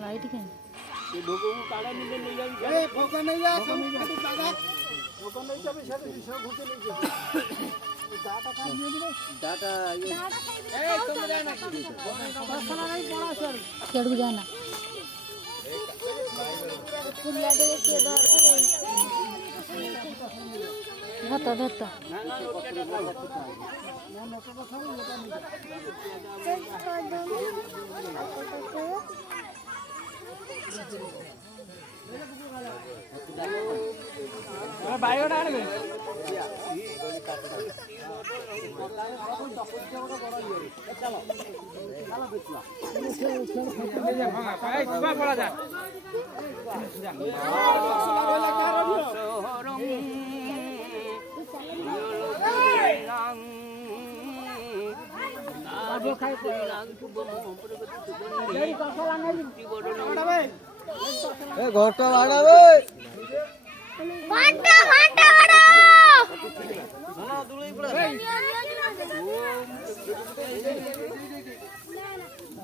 light क्या ये लोगों को काढ़ा मिले नहीं जाएगी ए फोका नहीं जा सब काटू दादा फोका नहीं जाबे सब घुसे नहीं जाए डाटा का नहीं दिबे डाटा ये ए तुम जाना बसना नहीं पड़ा सर केड़ को जाना फुल लाइट के दर धत्ता धत्ता ना ना नोट का खाओ बायोडा आने चलो ঘরটা বাড়াবে ঘন্টা ঘন্টা না দূরেই পড়ে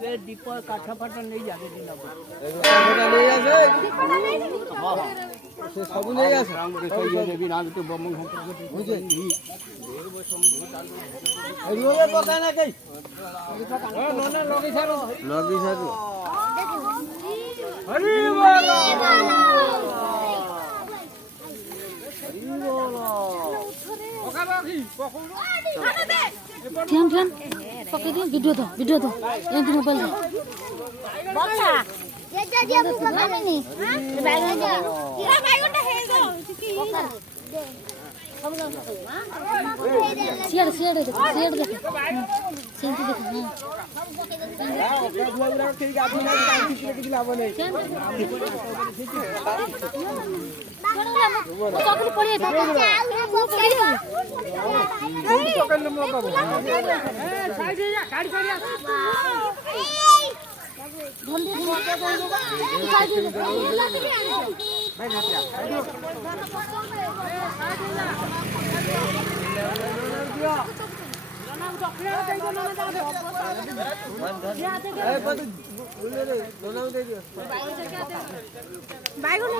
ये दीपक काठा फाटा नहीं जाके दिला কাঠা নেই আছে हां हां সে সব নেই আছে राम रे कोई ये भी नाम तो बम हम বুঝে এরিওলে পকা না কই ओ नोने लगी सारो লগি সাথে हरि बोल ओका बाकी पको ध्यान ध्यान पकड़ दे वीडियो दो ये तो मोबाइल दे বক্সা ये जा दिया बुबा का नहीं बैगन जा ये बैगनটা हे गो शेयर शेयर दे शेयर दे सेंटी दे हां ঠিক আছে না কাম কিছু কিছু লাভ নেই चॉकलेट पड़ी है পকেট নম্বর পাবো साइड जा गाड़ी कर এই কত বলে রে লোনা দে দিও बैगन